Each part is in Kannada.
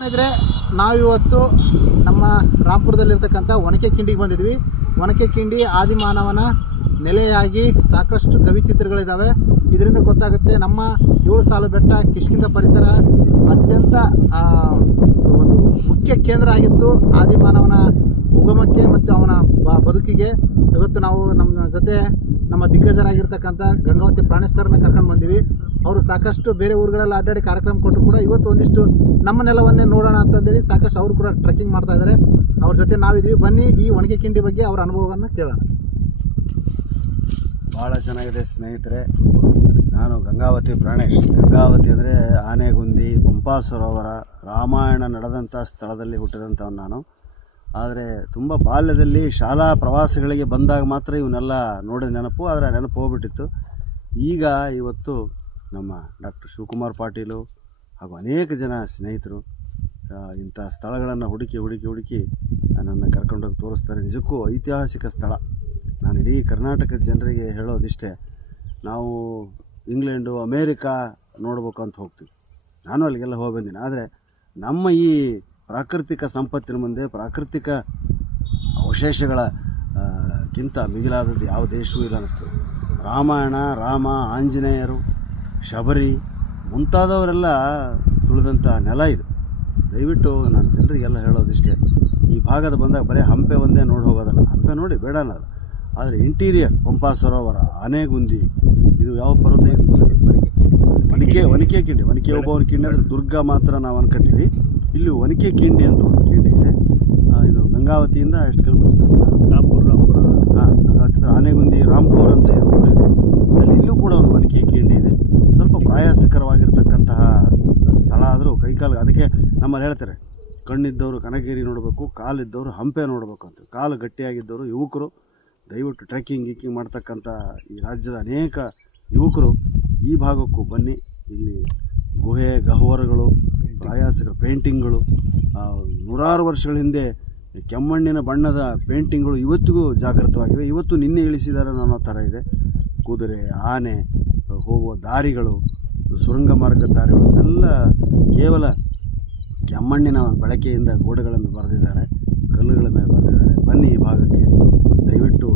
ಸ್ನೇಹಿತರೆ, ನಾವಿವತ್ತು ನಮ್ಮ ರಾಂಪುರದಲ್ಲಿರ್ತಕ್ಕಂಥ ಒನಕೆಕಿಂಡಿಗೆ ಬಂದಿದ್ವಿ. ಒನಕೆಕಿಂಡಿ ಆದಿಮಾನವನ ನೆಲೆಯಾಗಿ ಸಾಕಷ್ಟು ಕವಿಚಿತ್ರಗಳಿದ್ದಾವೆ. ಇದರಿಂದ ಗೊತ್ತಾಗುತ್ತೆ ನಮ್ಮ 7 ಸಾಲು ಬೆಟ್ಟ ಕಿಷ್ಕಿಂಧ ಪರಿಸರ ಅತ್ಯಂತ ಒಂದು ಮುಖ್ಯ ಕೇಂದ್ರ ಆಗಿತ್ತು ಆದಿಮಾನವನ ಉಗಮಕ್ಕೆ ಮತ್ತು ಅವನ ಬದುಕಿಗೆ. ಇವತ್ತು ನಾವು ನಮ್ಮ ಜೊತೆ ನಮ್ಮ ದಿಗ್ಗಜರಾಗಿರ್ತಕ್ಕಂಥ ಗಂಗಾವತಿ ಪ್ರಾಣೇಶ್ವರನ್ನ ಕರ್ಕೊಂಡು ಬಂದಿವಿ. ಅವರು ಸಾಕಷ್ಟು ಬೇರೆ ಊರುಗಳಲ್ಲಿ ಅಡ್ಡಾಡಿ ಕಾರ್ಯಕ್ರಮ ಕೊಟ್ಟರು ಕೂಡ ಇವತ್ತು ಒಂದಿಷ್ಟು ನಮ್ಮ ನೆಲವನ್ನೇ ನೋಡೋಣ ಅಂತಂದೇಳಿ ಸಾಕಷ್ಟು ಅವರು ಕೂಡ ಟ್ರೆಕ್ಕಿಂಗ್ ಮಾಡ್ತಾ ಇದ್ದಾರೆ. ಅವ್ರ ಜೊತೆ ನಾವಿದ್ವಿ. ಬನ್ನಿ ಈ ಒನಕೆಕಿಂಡಿ ಬಗ್ಗೆ ಅವರ ಅನುಭವವನ್ನು ಕೇಳೋಣ. ಭಾಳ ಚೆನ್ನಾಗಿದೆ ಸ್ನೇಹಿತರೆ. ನಾನು ಗಂಗಾವತಿ ಪ್ರಾಣೇಶ್. ಗಂಗಾವತಿ ಅಂದರೆ ಆನೆಗುಂದಿ, ಪಂಪಾ ಸರೋವರ, ರಾಮಾಯಣ ನಡೆದಂಥ ಸ್ಥಳದಲ್ಲಿ ಹುಟ್ಟಿದಂಥವನು ನಾನು. ಆದರೆ ತುಂಬ ಬಾಲ್ಯದಲ್ಲಿ ಶಾಲಾ ಪ್ರವಾಸಗಳಿಗೆ ಬಂದಾಗ ಮಾತ್ರ ಇವನ್ನೆಲ್ಲ ನೋಡಿದ ನೆನಪು. ಆದರೆ ಆ ನೆನಪು ಹೋಗ್ಬಿಟ್ಟಿತ್ತು. ಈಗ ಇವತ್ತು ನಮ್ಮ ಡಾಕ್ಟರ್ ಶಿವಕುಮಾರ್ ಪಾಟೀಲು ಹಾಗೂ ಅನೇಕ ಜನ ಸ್ನೇಹಿತರು ಇಂಥ ಸ್ಥಳಗಳನ್ನು ಹುಡುಕಿ ನನ್ನನ್ನು ಕರ್ಕೊಂಡೋಗಿ ತೋರಿಸ್ತಾರೆ. ನಿಜಕ್ಕೂ ಐತಿಹಾಸಿಕ ಸ್ಥಳ. ನಾನು ಇಡೀ ಕರ್ನಾಟಕದ ಜನರಿಗೆ ಹೇಳೋದಿಷ್ಟೇ, ನಾವು ಇಂಗ್ಲೆಂಡು, ಅಮೇರಿಕಾ ನೋಡ್ಬೇಕು ಅಂತ ಹೋಗ್ತೀವಿ. ನಾನು ಅಲ್ಲಿಗೆಲ್ಲ ಹೋಗಿ ಬಂದೀನಿ. ಆದರೆ ನಮ್ಮ ಈ ಪ್ರಾಕೃತಿಕ ಸಂಪತ್ತಿನ ಮುಂದೆ, ಪ್ರಾಕೃತಿಕ ಅವಶೇಷಗಳ ಗಿಂತ ಮಿಗಿಲಾದದ್ದು ಯಾವ ದೇಶವೂ ಇಲ್ಲ ಅನ್ನಿಸ್ತದೆ. ರಾಮಾಯಣ, ರಾಮ, ಆಂಜನೇಯರು, ಶಬರಿ ಮುಂತಾದವರೆಲ್ಲ ತುಳಿದಂಥ ನೆಲ ಇದು. ದಯವಿಟ್ಟು ನಾನು ಜನರಿಗೆಲ್ಲ ಹೇಳೋದಿಷ್ಟೇ, ಈ ಭಾಗದ ಬಂದಾಗ ಬರೀ ಹಂಪೆ ಒಂದೇ ನೋಡಿ ಹೋಗೋದಲ್ಲ. ಹಂಪೆ ನೋಡಿ ಬೇಡ ಅನ್ನೋದು, ಆದರೆ ಇಂಟೀರಿಯರ್ ಪಂಪಾ ಸರೋವರ, ಆನೆಗುಂದಿ, ಇದು ಯಾವ ಪರ್ವತ ಇದು? ಒನಕೆಕಿಂಡಿ. ಒನಕೆ ಅಂದರೆ ದುರ್ಗ ಮಾತ್ರ ನಾವು ಅನ್ಕೊಂಡಿವಿ. ಇಲ್ಲಿ ಒನಕೆಕಿಂಡಿ ಅಂತ ಒಂದು ಕಿಂಡಿ ಇದೆ. ಇದು ಗಂಗಾವತಿಯಿಂದ ಎಷ್ಟು ಕಿಲೋಮೀಟರ್ ಸರ್? ರಾಂಪುರ. ಗಂಗಾವತಿ ಆನೆಗುಂದಿ, ರಾಂಪುರ್ ಅಂತ ಊರಿದೆ. ಅಲ್ಲಿ ಇಲ್ಲೂ ಕೂಡ ಒಂದು ಒನಕೆಕಿಂಡಿ ಇದೆ. ಸ್ವಲ್ಪ ಪ್ರಯಾಸಕರವಾಗಿರ್ತಕ್ಕಂತಹ ಸ್ಥಳ ಆದರೂ ಕೈಕಾಲು, ಅದಕ್ಕೆ ನಮ್ಮಲ್ಲಿ ಹೇಳ್ತಾರೆ, ಕಣ್ಣಿದ್ದವರು ಕನಕಗಿರಿ ನೋಡಬೇಕು, ಕಾಲಿದ್ದವರು ಹಂಪೆ ನೋಡಬೇಕು ಅಂತ. ಕಾಲು ಗಟ್ಟಿಯಾಗಿದ್ದವರು ಯುವಕರು ದಯವಿಟ್ಟು ಟ್ರೆಕ್ಕಿಂಗ್ ಮಾಡ್ತಕ್ಕಂಥ ಈ ರಾಜ್ಯದ ಅನೇಕ ಯುವಕರು ಈ ಭಾಗಕ್ಕೂ ಬನ್ನಿ. ಇಲ್ಲಿ ಗುಹೆ ಗಹ್ವರಗಳು, ಪ್ರಯಾಸಕರ ಪೇಂಟಿಂಗ್ಗಳು, ನೂರಾರು ವರ್ಷಗಳ ಹಿಂದೆ ಕೆಮ್ಮಣ್ಣಿನ ಬಣ್ಣದ ಪೇಂಟಿಂಗ್ಗಳು ಇವತ್ತಿಗೂ ಜಾಗೃತವಾಗಿವೆ. ಇವತ್ತು ನಿನ್ನೆ ಇಳಿಸಿದ್ದಾರೆ ಅನ್ನೋ ಥರ ಇದೆ. ಕುದುರೆ, ಆನೆ ಹೋಗುವ ದಾರಿಗಳು, ಸುರಂಗ ಮಾರ್ಗದ ದಾರಿಗಳು ಎಲ್ಲ ಕೇವಲ ಕೆಮ್ಮಣ್ಣಿನ ಬಳಕೆಯಿಂದ ಗೋಡೆಗಳ ಮೇಲೆ ಬರೆದಿದ್ದಾರೆ, ಕಲ್ಲುಗಳ ಮೇಲೆ ಬರೆದಿದ್ದಾರೆ. ಬನ್ನಿ ಈ ಭಾಗಕ್ಕೆ ದಯವಿಟ್ಟು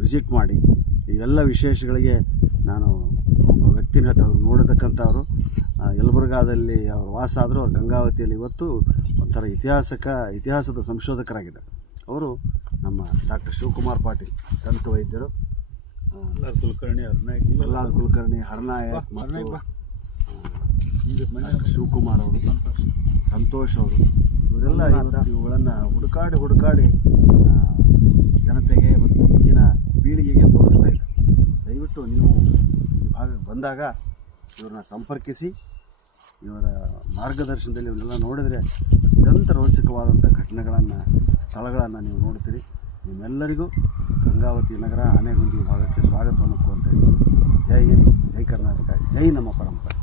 ವಿಸಿಟ್ ಮಾಡಿ. ಇವೆಲ್ಲ ವಿಶೇಷಗಳಿಗೆ ನಾನು ಒಬ್ಬ ವ್ಯಕ್ತಿನ ಅವ್ರು ನೋಡತಕ್ಕಂಥವ್ರು ಯಲಬುರ್ಗಾದಲ್ಲಿ ಅವರು ವಾಸ ಆದರೂ ಅವ್ರು ಗಂಗಾವತಿಯಲ್ಲಿ ಇವತ್ತು ಒಂಥರ ಇತಿಹಾಸದ ಸಂಶೋಧಕರಾಗಿದ್ದಾರೆ. ಅವರು ನಮ್ಮ ಡಾಕ್ಟರ್ ಶಿವಕುಮಾರ್ ಪಾಟೀಲ್, ದಂತ ವೈದ್ಯರು, ಪ್ರಹ್ಲಾದ್ ಕುಲಕರ್ಣಿ, ಹರ್ನಾಯಕ್ ಮತ್ತು ಶಿವಕುಮಾರ್ ಅವರು, ಸಂತೋಷ್ ಅವರು, ಇವರೆಲ್ಲ ಇವುಗಳನ್ನು ಹುಡುಕಾಡಿ ಜನತೆಗೆ ಮತ್ತು ಈಗಿನ ಪೀಳಿಗೆಗೆ ತೋರಿಸ್ತಾ ಇದ್ದಾರೆ. ದಯವಿಟ್ಟು ನೀವು ಈ ಭಾಗಕ್ಕೆ ಬಂದಾಗ ಇವ್ರನ್ನ ಸಂಪರ್ಕಿಸಿ, ಇವರ ಮಾರ್ಗದರ್ಶನದಲ್ಲಿ ಇವನ್ನೆಲ್ಲ ನೋಡಿದರೆ ಅತ್ಯಂತ ರೋಚಕವಾದಂಥ ಘಟನೆಗಳನ್ನು, ಸ್ಥಳಗಳನ್ನು ನೀವು ನೋಡ್ತೀರಿ. ನಿಮ್ಮೆಲ್ಲರಿಗೂ ಗಂಗಾವತಿ ನಗರ ಆನೆಗುಂದಿ ಭಾಗಕ್ಕೆ ಸ್ವಾಗತವನ್ನು ಕೋರ್ತಾ ಇದ್ದೀನಿ. ಜೈ ಹಿಂದ್, ಜೈ ಕರ್ನಾಟಕ, ಜೈ ನಮ್ಮ ಪರಂಪರೆ.